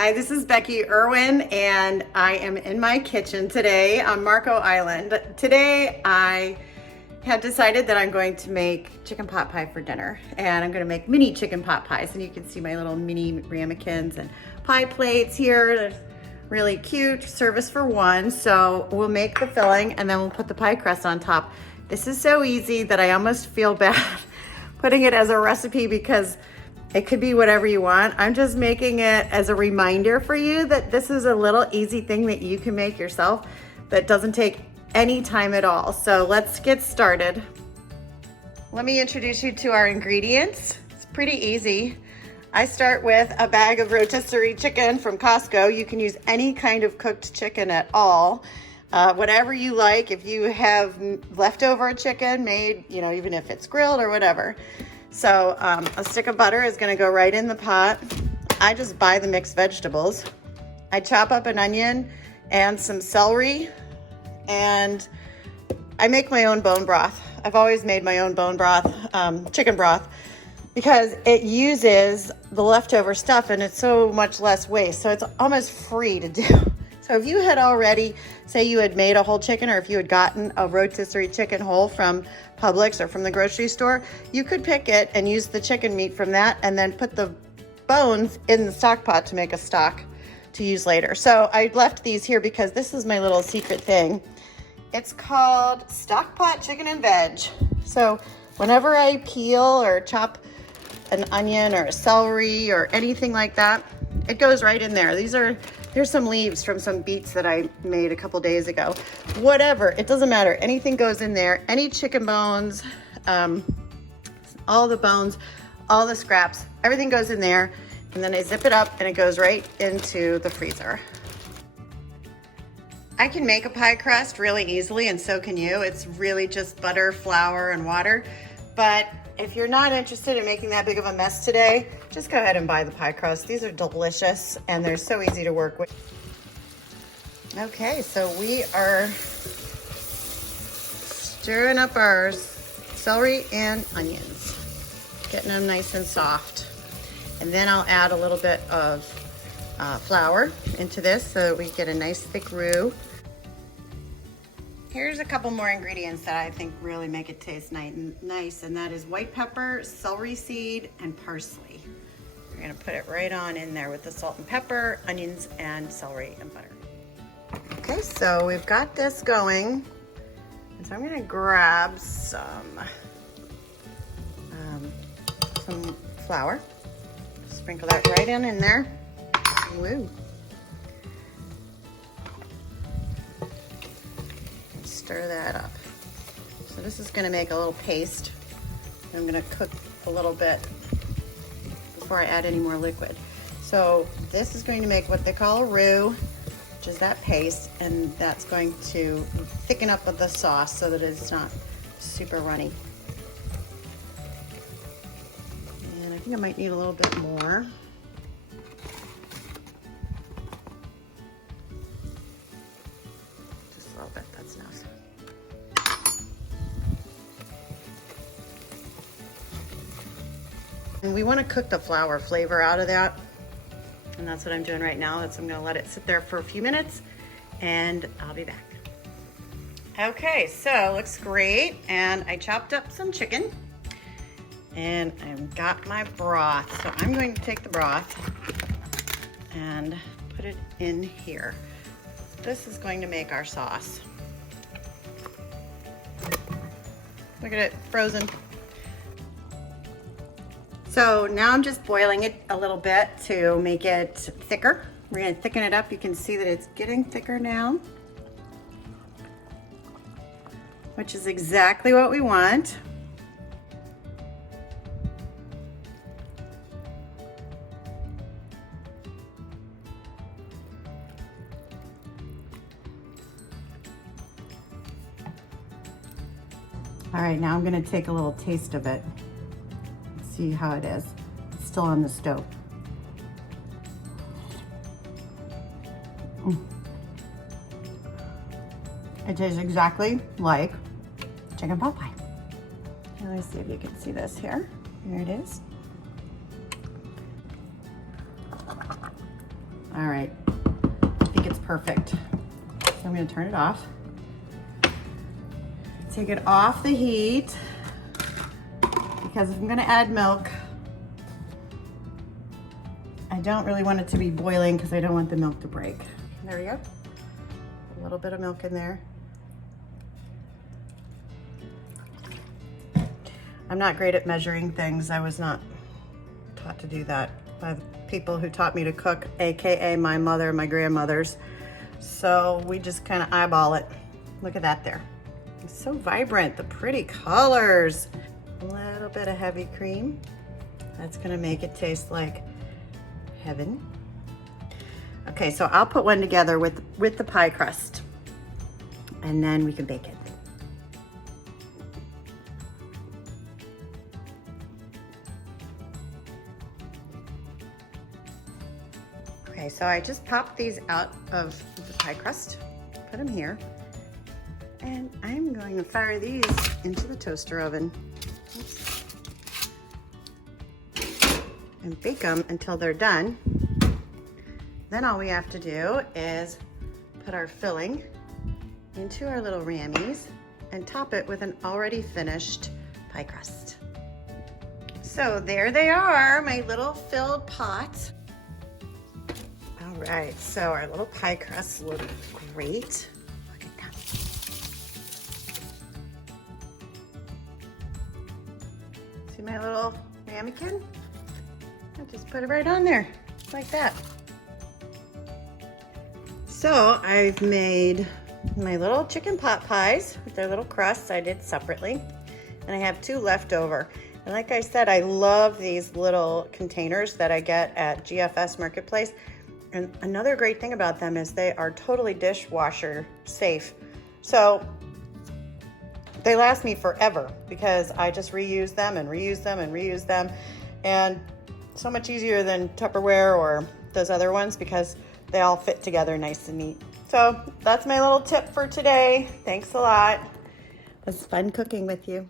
Hi, this is Becky Irwin, and I am in my kitchen today on Marco Island. Today, I have decided that I'm going to make chicken pot pie for dinner, and I'm going to make mini chicken pot pies. And you can see my little mini ramekins and pie plates here. They're really cute, service for one. So we'll make the filling, and then we'll put the pie crust on top. This is so easy that I almost feel bad putting it as a recipe because it could be whatever you want. I'm just making it as a reminder for you that this is a little easy thing that you can make yourself that doesn't take any time at all. So let's get started. Let me introduce you to our ingredients. It's pretty easy. I start with a bag of rotisserie chicken from Costco. You can use any kind of cooked chicken at all. Whatever you like. If you have leftover chicken made, even if it's grilled or whatever. So a stick of butter is going to go right in the pot. I just buy the mixed vegetables. I chop up an onion and some celery, and I make my own bone broth. I've always made my own bone broth, chicken broth, because it uses the leftover stuff and it's so much less waste. So it's almost free to do. So if you had already, say you had made a whole chicken, or if you had gotten a rotisserie chicken whole from Publix or from the grocery store, you could pick it and use the chicken meat from that and then put the bones in the stock pot to make a stock to use later. So I left these here because this is my little secret thing. It's called stock pot chicken and veg. So whenever I peel or chop an onion or a celery or anything like that, it goes right in there. Here's some leaves from some beets that I made a couple days ago. Whatever, it doesn't matter. Anything goes in there. Any chicken bones, all the bones, all the scraps, everything goes in there. And then I zip it up and it goes right into the freezer. I can make a pie crust really easily, and so can you. It's really just butter, flour, and water. But if you're not interested in making that big of a mess today, just go ahead and buy the pie crust. These are delicious and they're so easy to work with. Okay, so we are stirring up our celery and onions, getting them nice and soft. And then I'll add a little bit of flour into this so that we get a nice thick roux. Here's a couple more ingredients that I think really make it taste nice, and that is white pepper, celery seed, and parsley. We're gonna put it right on in there with the salt and pepper, onions, and celery and butter. Okay, so we've got this going. And so I'm gonna grab some flour, sprinkle that right in there. Woo. Stir that up. So this is going to make a little paste. I'm going to cook a little bit before I add any more liquid. So this is going to make what they call a roux, which is that paste, and that's going to thicken up with the sauce so that it's not super runny. And I think I might need a little bit more. Just a little bit, that's enough. And we want to cook the flour flavor out of that. And that's what I'm doing right now. I'm going to let it sit there for a few minutes and I'll be back. Okay, so looks great. And I chopped up some chicken and I've got my broth. So I'm going to take the broth and put it in here. This is going to make our sauce. Look at it, frozen. So now I'm just boiling it a little bit to make it thicker. We're gonna thicken it up. You can see that it's getting thicker now, which is exactly what we want. All right, now I'm gonna take a little taste of it. See how it is. It's still on the stove. It tastes exactly like chicken pot pie. Let me see if you can see this here. Here it is. All right, I think it's perfect. So I'm gonna turn it off. Take it off the heat, because if I'm gonna add milk, I don't really want it to be boiling because I don't want the milk to break. There we go. A little bit of milk in there. I'm not great at measuring things. I was not taught to do that by the people who taught me to cook, AKA my mother and my grandmothers. So we just kind of eyeball it. Look at that there. It's so vibrant, the pretty colors. A little bit of heavy cream. That's gonna make it taste like heaven. Okay, so I'll put one together with the pie crust, and then we can bake it. Okay, so I just popped these out of the pie crust, put them here, and I'm going to fire these into the toaster oven. Oops. And bake them until they're done. Then all we have to do is put our filling into our little rammies and top it with an already finished pie crust. So there they are, my little filled pots. All right, so our little pie crusts look great. Look at that. See my little ramekin? I just put it right on there, like that. So I've made my little chicken pot pies with their little crusts. I did separately, and I have 2 left over. And like I said, I love these little containers that I get at GFS Marketplace. And another great thing about them is they are totally dishwasher safe. So they last me forever because I just reuse them and reuse them and reuse them. And so much easier than Tupperware or those other ones because they all fit together nice and neat. So that's my little tip for today. Thanks a lot. It was fun cooking with you.